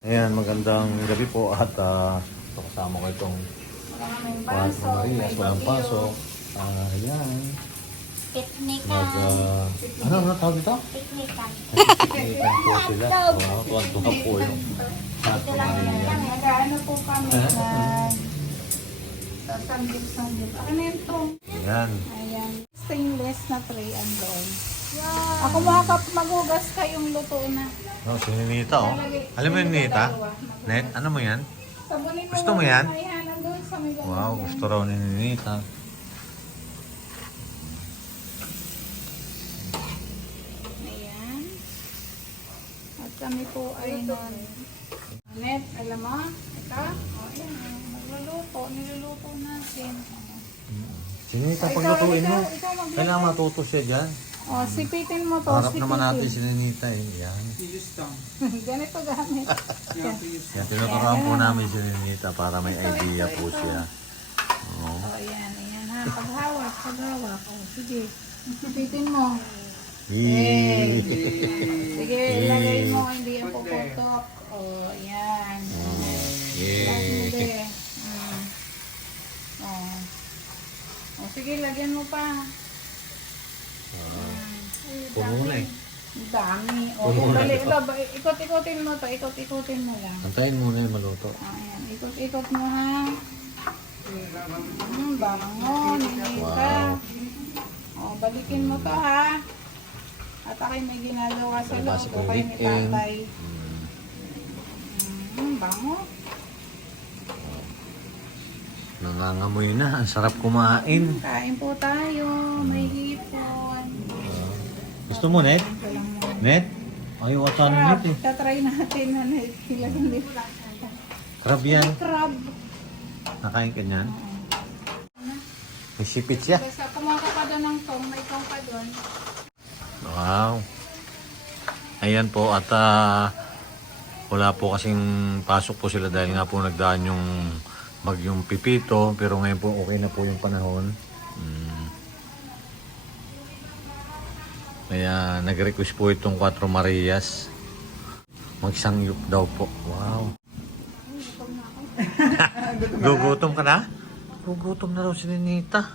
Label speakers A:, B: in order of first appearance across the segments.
A: Ayan, magandang gabi po at uh, kasama ko itong
B: Maraming
A: Juan
B: baso,
A: Maria,
B: may
A: walang
B: bagyo.
A: pasok. Ah, ayan.
B: Piknikan.
A: Mag, ah, ano, ano tawag ito?
B: Piknikan.
A: Ikan po sila. Oo, tuwan-tuwa po yung
B: Ito lang
A: Maria.
B: yan.
C: Nag-ano po kami nag sasanggip-sanggip. Ano na yun to?
A: Ayan.
C: Ayan. Stainless na tray ang doon. Ako makakap magugas kayong luto na.
A: No, si Ninita, oh. Alam mo yung Ninita? Net, ano mo yan?
C: Sabunin mo
A: Gusto mo yan? Wow, gusto raw ni Ninita.
C: Ayan. At kami po ay nun. Net, alam mo? Ito? O, ayan. Magluluto. Niluluto natin.
A: Si Ninita,
C: Ikaw,
A: paglutuin mo.
C: ikaw, ikaw mag-
A: Kailangan matuto siya dyan.
C: O, sipitin mo to.
A: Harap
C: sipitin.
A: naman natin si Ninita eh. Yan.
C: Ganito gamit. Yan.
A: Yan, tinuturuan po namin si Ninita para may idea po siya. Oo.
C: O, ayan, ayan ha. Paghawak, paghawak. O, sige. Sipitin mo.
A: Yee.
C: Sige, ilagay mo. Hindi yan puputok. O,
A: Yay.
C: Hindi. Mm. O. O, sige, lagyan mo pa.
A: Puno na eh.
C: Ang dami. O,
A: Puno na
C: dali.
A: ito.
C: Ito, ikot-ikotin mo to. Ikot-ikotin mo lang.
A: Antayin muna yung maluto.
C: Ayan, ikot-ikot mo ha. Hmm, bango, ninita. O, balikin mo to ha. At ako'y may ginagawa sa
A: Palabas
C: loob.
A: ko
C: O kayo ni
A: weekend.
C: tatay.
A: Mm.
C: Hmm, bango.
A: Nangangamoy na. Ang sarap kumain.
C: Kain po tayo. May hipon.
A: Gusto mo, Net? Net? Ayaw ata ng
C: Crab.
A: Net eh.
C: Tatry natin na ilagay dito.
A: Crab yan.
C: Crab.
A: Nakain ka niyan? May sipit siya.
C: Basta kumuha ka pa doon ng tong. May tong pa doon.
A: Wow. Ayan po at ah, wala po kasing pasok po sila dahil nga po nagdaan yung bagyong pipito pero ngayon po okay na po yung panahon. Kaya nag-request po itong Cuatro Marias. Magsangyup daw po. Wow. Gugutom ka na? Gugutom na daw si Ninita.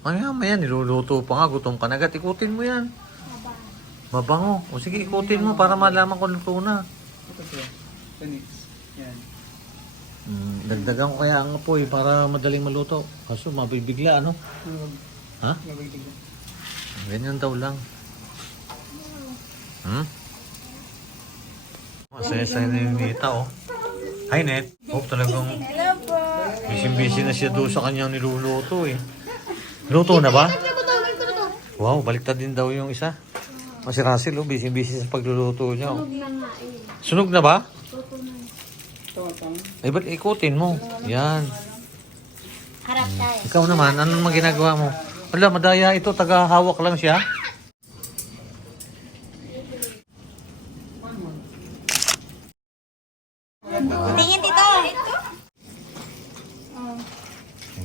A: Maya maya, niluluto pa nga. Gutom ka na. agad. Ikutin mo yan. Mabango. O sige, ikutin mo para malaman kung luto na.
D: Ito po. Phoenix. Yan.
A: Mm, dagdagan ko kaya ang apoy para madaling maluto. Kaso mabibigla, ano? Ha?
D: Mabiglig na.
A: Ganyan daw lang. Hmm? Masaya-saya na yung Nita, oh. Hi, Net. Oh, talagang
C: Hello po.
A: busy-busy na siya doon sa kanyang niluluto, eh. Luto na ba? Wow, baliktad din daw yung isa. O si Russell, oh, busy-busy sa pagluluto niya. Oh. Sunog na ba? Ay, ba't ikutin mo? Yan.
B: Harap tayo.
A: Ikaw naman, anong mga ginagawa mo? Wala, madaya ito, taga-hawak lang siya.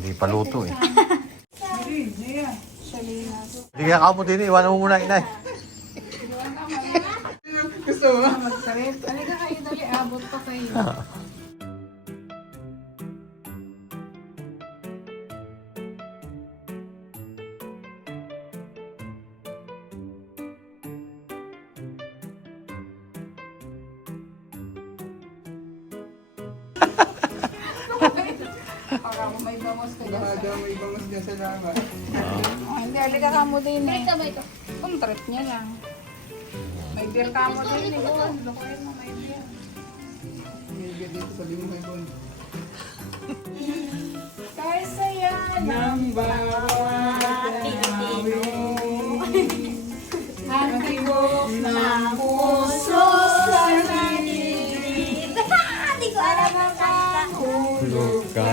A: Hindi pa luto eh. Hindi kaya ka mo din, iwanan mo muna inay.
D: Gusto mo?
C: Magsarit. Halika kayo dali. Abot ko kayo. lang. May beer ka mo din eh. Doon, Lukuin mo may beer.
D: May beer dito sa limang ibon.
C: Kaya saya
D: Nang bawat
C: ang tibok ng puso sa nagigit.
B: Hindi ko alam ang kanta.
A: Hulog ka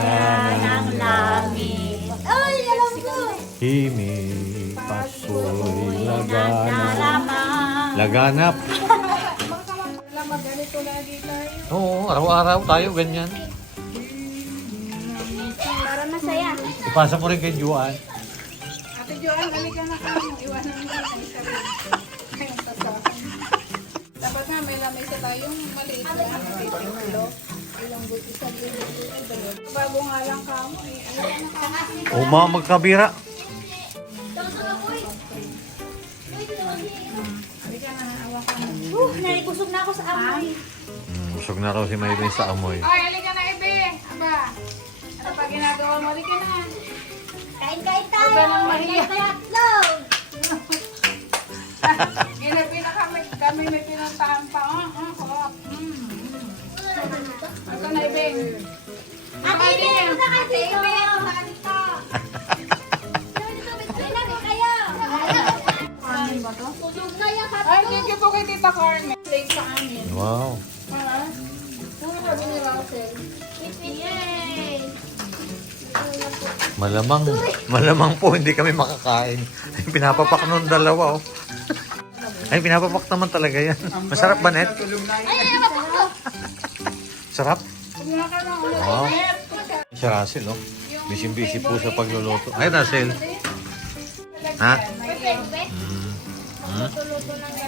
B: Ang langit. Ay, alam ko.
A: Himi, pasoy, laganap. Laganap. Oo, araw-araw tayo ganyan.
B: Para masaya.
A: Ipasa mo rin kay Juan.
C: Ate Joan, halika na ka mo. Iwanan mo na isa rin. Dapat nga may lamesa tayong maliit na titiplo. Ilang buti sa buti. Bago nga lang kamo eh.
A: Mga magkabira.
B: Nalibusog na ako sa amoy.
A: Hmm, busog na raw si Maylin sa amoy.
C: Ay, halika na, Ebe. Aba, ano pa ginagawa mo? Halika na.
B: Kain-kain tayo.
C: Ka nang mahiya.
B: Kain tayo hotdog.
C: Ginabi na kami, kami may pinuntahan pa. Ah, ah, sarap. Mm. Ito na, Ebe.
B: Ate kayo.
C: Ano ba to?
B: Tulog na yung
C: Ay, thank you po kay Tita Carmen. Sa amin.
A: Wow.
C: Ah, Ano sabi ni Russell?
B: Yay.
A: Malamang, malamang po hindi kami makakain. Ay, pinapapak nung dalawa oh. Ay, pinapapak naman talaga yan. Masarap ba, Net?
B: Ay, ewan ko.
A: Sarap. Wow. Si Russell, oh. Busy-busy po sa pagluluto. Ay, Russell. Ha? Mm. Hmm?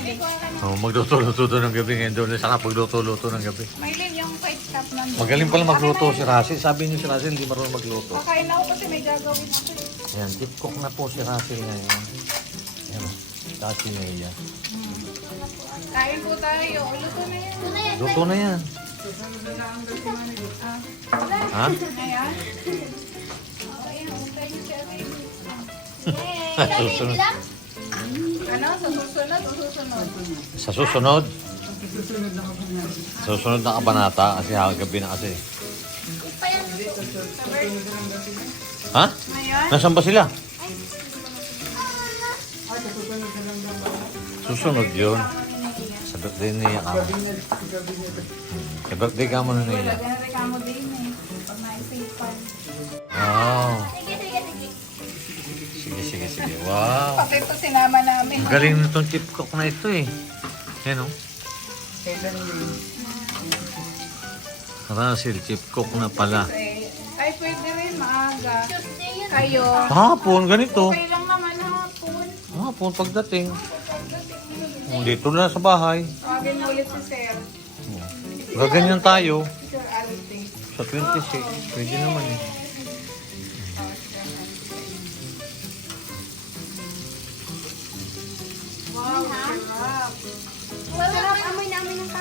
C: Luto ng gabi.
A: Oh, magluto-luto ng gabi ngayon doon. Saka pagluto-luto ng gabi.
C: Maylin yung fight cup ng
A: Magaling pala magluto si Russell. Sabi niyo si Russell hindi marunong magluto.
C: Kakain ako kasi may gagawin ako. eh.
A: Ayan, tip cook na po si Russell ngayon. Ayan, oh. Saka si Nea.
C: Kain po tayo. Luto na yan.
A: Luto na yan. Ha?
C: Ayan. Okay, hintay niyo si Ate.
A: Susunod.
C: Sa susunod? Sa susunod.
A: Sa susunod,
D: Susunod na
A: sa susunod kabanata, kasi gabi na kasi. Ha?
C: Ayan.
A: Nasaan ba sila?
D: Ay, sa susunod ba?
A: Yun. Sa birthday niya ka.
D: Gabi na.
A: Sa birthday ka mo na nila.
C: Lagyan na reklamo din eh. Pag naisipan.
A: Wow.
B: Sige, sige, sige.
A: Wow.
C: Pati ito sinama namin.
A: Galing nitong chip cook na ito eh. Yan
D: yun?
A: Russell, chip cook na pala.
C: Ay, pwede rin maaga. Kayo.
A: Hapon, ganito.
C: Okay lang naman hapon.
A: Hapon, pagdating. Oh, Dito na sa bahay.
C: Tawagin mo ulit si Sir.
A: Gaganyan tayo.
C: Sir.
A: Sa 26. Pwede naman eh.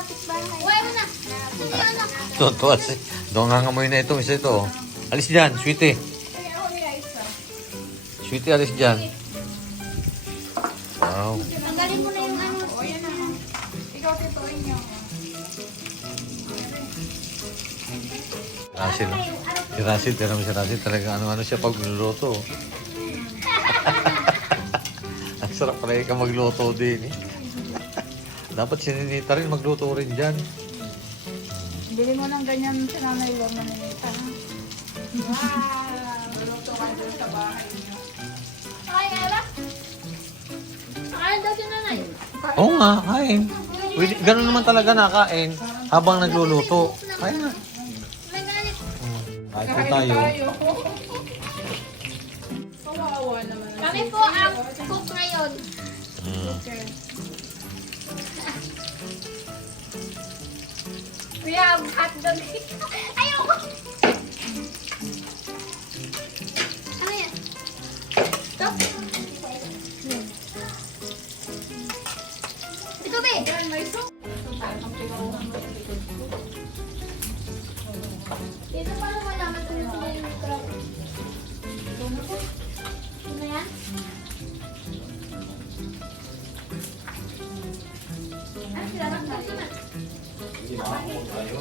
B: Kapitbahay. Uy, ano na? Sige, anak.
A: Totoo si. Doon nga ngamoy na itong isa ito. oh. Alis dyan, sweetie. Sweetie, alis dyan. Wow.
B: Tanggalin mo na yung ano.
C: O, yan na. Ikaw tituin niyo.
A: Oh. Si Russell, tira mo si Russell talaga ano-ano siya pag niluluto. oh. Ang sarap pala ka magluto din eh. Dapat si Ninita rin magluto rin dyan.
C: Bili mo ng ganyan sa nanay mo na nilita. Wow! Luto ka doon sa bahay niyo.
B: Okay, Ella? Kakain daw si nanay.
A: Oo nga, kain. Pwede, ganun naman talaga nakain habang nagluluto. Kain na. Hmm. Kain po tayo.
C: Kawawa naman.
B: Kami po ang cook ngayon.
A: Hmm.
C: sister.
B: Kuya, hotdog. Ayoko. Ano yan? Ito? Ito, be.
C: Yan, may soup.
A: Mia.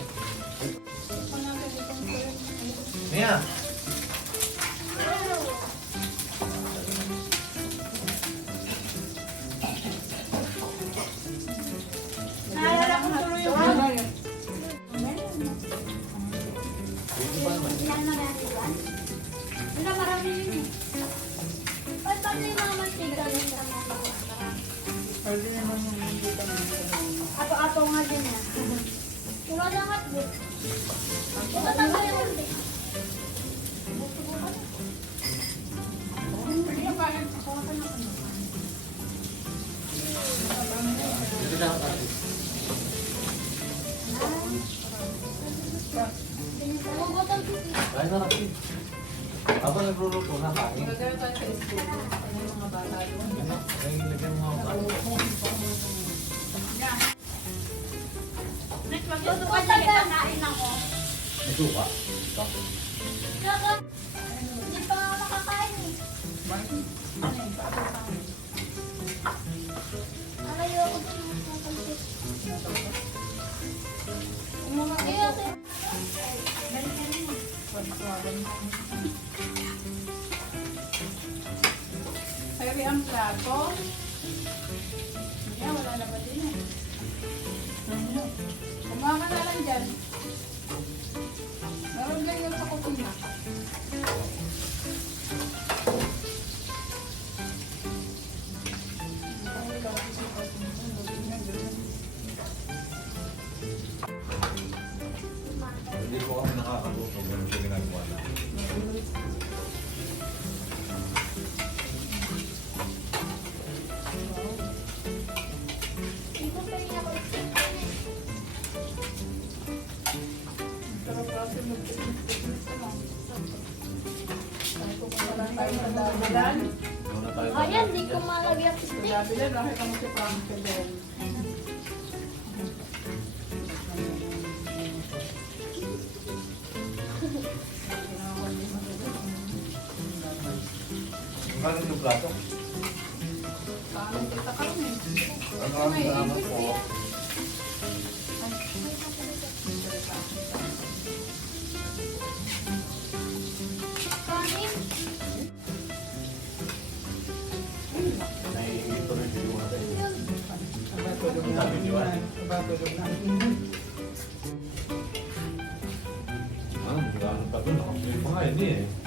C: Naalala ko tuloy yung ano yun.
B: Ilan marami ba? Wala marami yun eh. Ba't ba't may mga mantiga yung drama ko?
D: Pwede naman yung hindi ka
B: Ato-ato nga din ah.
A: Ay, sarap yun. Habang nagluluto na kain.
C: Nagdara tayo sa school. Ano yung mga bata doon?
A: Ano? Ay, lagyan mo mga bata.
B: Magluto ka na kanain ako.
A: May suka.
B: Kaka, hindi pa nga makakain eh. Alayo ako dun ng kakalpit. Umamaki ako. Balikan mo.
C: Harry ang plato.
B: Ayan, di ko malagyan
C: Sa
B: stick.
A: Kano yung plato? Maraming salamat po.
B: Kanin.
D: Tulog na. Tulog na.
A: Ah, magkano pa doon? Nakapili pa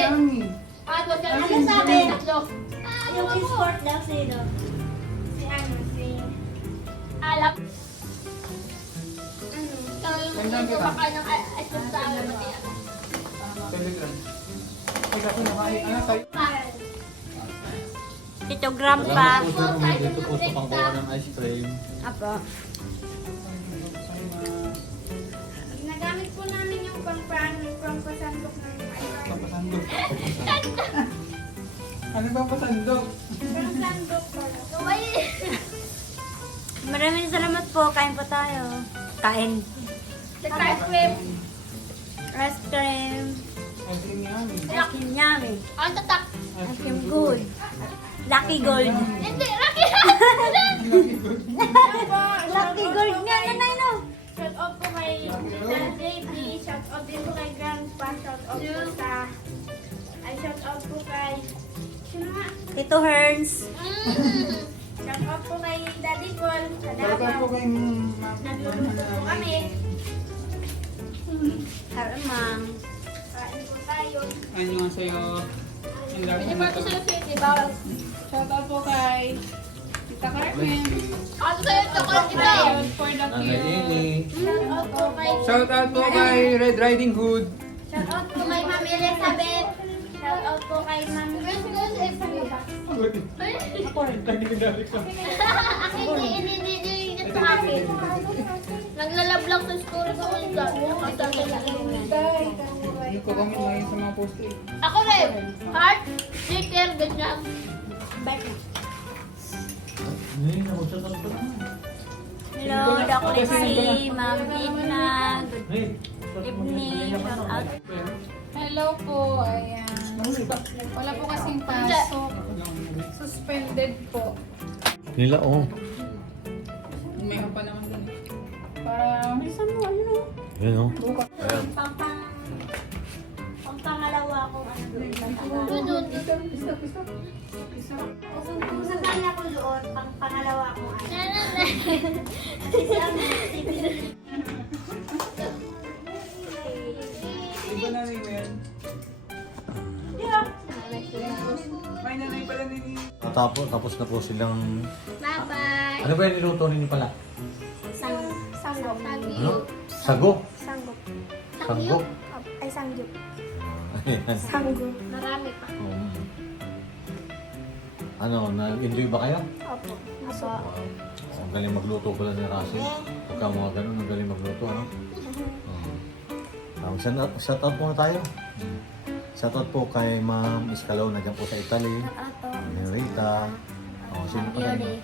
C: yummy.
B: Ah, wag ka
C: Ano
B: sabi?
C: sabi?
B: Tatlo. Ah, yung sport daw sino? Si ano, si... Alap. Ano? Yung
C: kita.
B: kumakain ng ice cream sa mo ano?
D: Telegram. Ano tayo?
E: Ito grandpa.
A: Salamat po sa mga dito po sa pangkuha ng ice cream.
E: Apo.
B: Ginagamit po namin yung pang-pan, pang-pasandok ng ice.
D: Papasandok. Ano ba pasandok?
B: Pang-sandok pala. Kaway!
E: Maraming salamat po. Kain po tayo. Kain.
B: Nag-ice cream.
E: Ice cream.
D: Ice cream yummy.
E: Ice cream yummy.
B: Ang tatak.
E: Ice cream good. Lucky gold.
B: Hindi, Rocky!
E: Lucky gold nga. Nanay no.
B: Shout out po kay Tita JP. Shout out din po kay Grandpa. Shout out po sa... Ay, shout out po kay... Sino nga?
E: Tito Herns.
B: Mm. Shout out po kay Daddy Paul. Sa
D: Shout out po kay Ma'am.
B: Nagluluto po kami.
E: Karamang.
B: Kain po tayo.
D: Ano nga sa'yo? Ang
B: Hindi pa ito sa'yo, Sweetie. Bawal.
C: Shout out po kay Carmen.
B: Ako sa'yo, ito.
C: Shout for the
A: Nanay
C: cute.
A: Ini.
B: Shout out po kay...
D: Shout out po kay Red Riding Hood.
B: Shout out po kay Ma'am Elizabeth. Shout out po kay Ma'am...
D: Ako rin, lagi nagalit ka.
B: Hindi, hindi, hindi, hindi. Ito sa akin. Naglalab lang sa story ko kung
D: Hindi ko kami ngayon sa mga post.
B: Ako rin. Heart, sticker, ganyan.
A: Hindi
E: Hello, Doc Lexi, Ma'am Edna. Good evening. Shout out.
C: Hello po. Ayan. Wala po kasing pasok. Suspended po.
A: Nila, oh.
D: May pa naman dun.
C: Para
E: Bilisan mo, ano?
A: Yan, oh. Ayan.
E: Pang pang... Pang pangalawa ko, ano doon.
B: Dunod.
E: Kung sa kanya ko doon, pang pangalawa ko, ano.
D: Iba na rin yan. May nanay pala nini.
A: Tapos, tapos na po silang...
B: Bye-bye.
A: Ano ba yung niluto ninyo pala?
E: Sang, sanggop.
A: Ano? Sago?
E: Sanggop.
A: Sago?
E: Ay, sanggop.
A: Ayan.
E: Sanggop.
B: Marami pa.
A: Um, ano, na-enjoy ba kayo?
E: Opo. Opo.
A: Wow. Ang galing magluto pala ni Russell. Pagka mga ganun, ang galing magluto, ano? Um, shout out, shout out muna tayo. Shout out po kay Ma'am Iscalaw na dyan po sa Italy. Ni Rita. Oh, sino pa rin?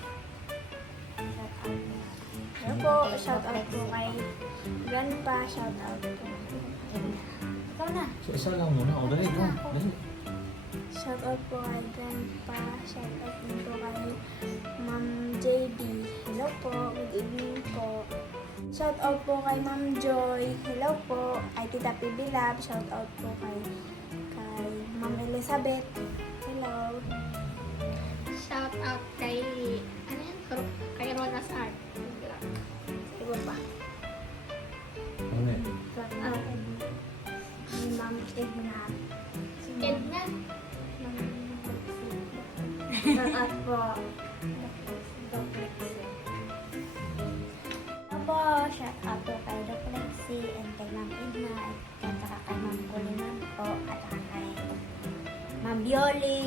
E: Hello po, shout out po kay Grandpa, shout out po. Ikaw na.
A: So, isa lang muna. O, dali, go. Dali.
E: Shout out po kay Grandpa, shout out din po kay Ma'am JD. Hello po, good evening po. Shout out po kay Ma'am Joy. Hello po. Ay Tita PB Lab. Shout out po kay kay Ma'am Elizabeth. Hello.
B: Shout out kay... Ano yan? Kay Ronas Art.
E: Iba pa.
A: Ano eh?
E: Shout out kay Ma'am Edna.
B: Edna.
E: Shout out po. Doc Lexi. Opo, shout out po kay Doc Lexi and kay Ma'am Edna at saka kay Ma'am Kulinan po at saka kay Ma'am Bioli.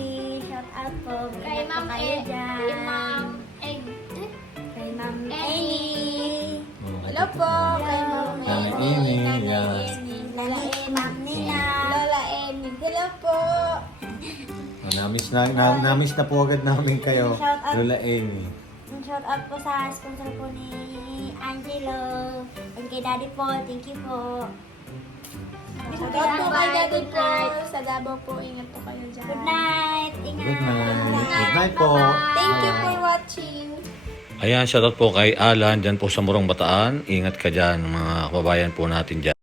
E: Shout out po.
B: Kay Ma'am
E: kayo
B: E.
E: dyan.
B: Kay Ma'am Egg. Eh?
E: Kay Ma'am
B: Annie.
E: Hello po. Kay Ma'am Annie. Nanay
A: na-miss na, na, na-miss na po agad namin kayo.
E: Shout out.
A: Lola Amy.
E: Shout out po sa sponsor po ni Angelo and kay Daddy Paul. Thank you po.
B: Shout out po kay Daddy. Paul. Sa Davao po. Ingat po kayo dyan.
E: Good night. Ingat.
A: Good night. Good night po.
B: Thank you for watching.
A: Ayan, shoutout po kay Alan dyan po sa Murong Bataan. Ingat ka dyan, mga kababayan po natin dyan.